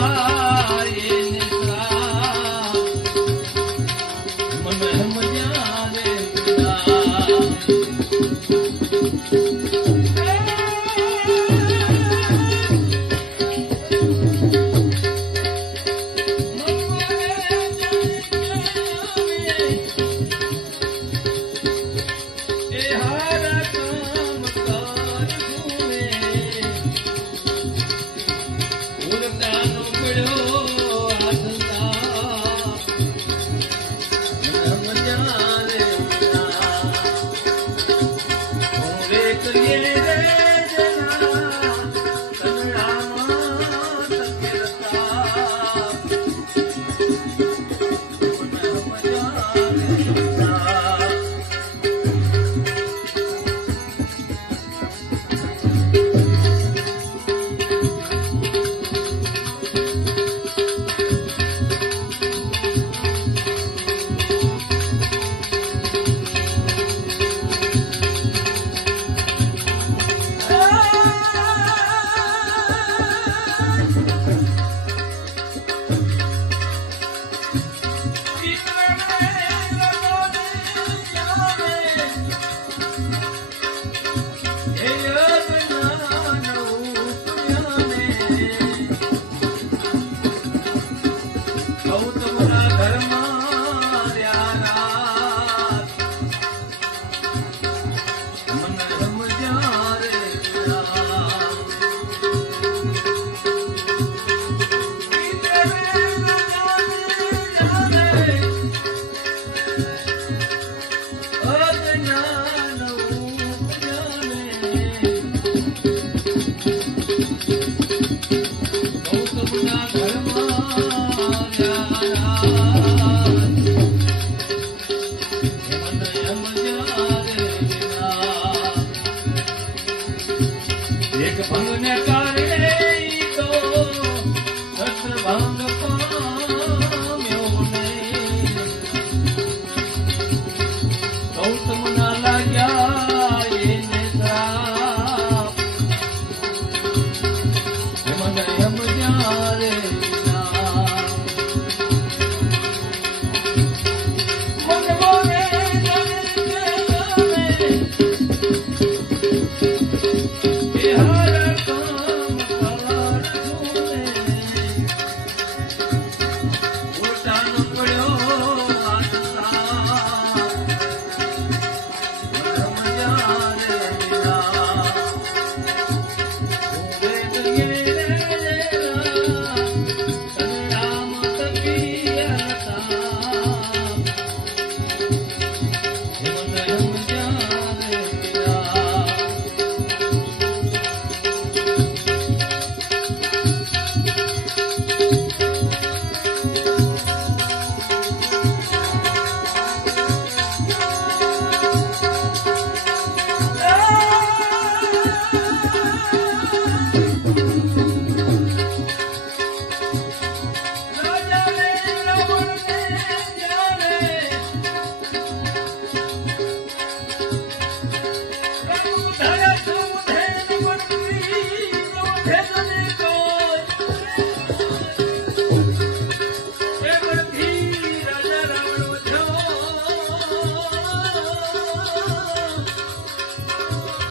Baba. Yeah. एक पंग ने का There's no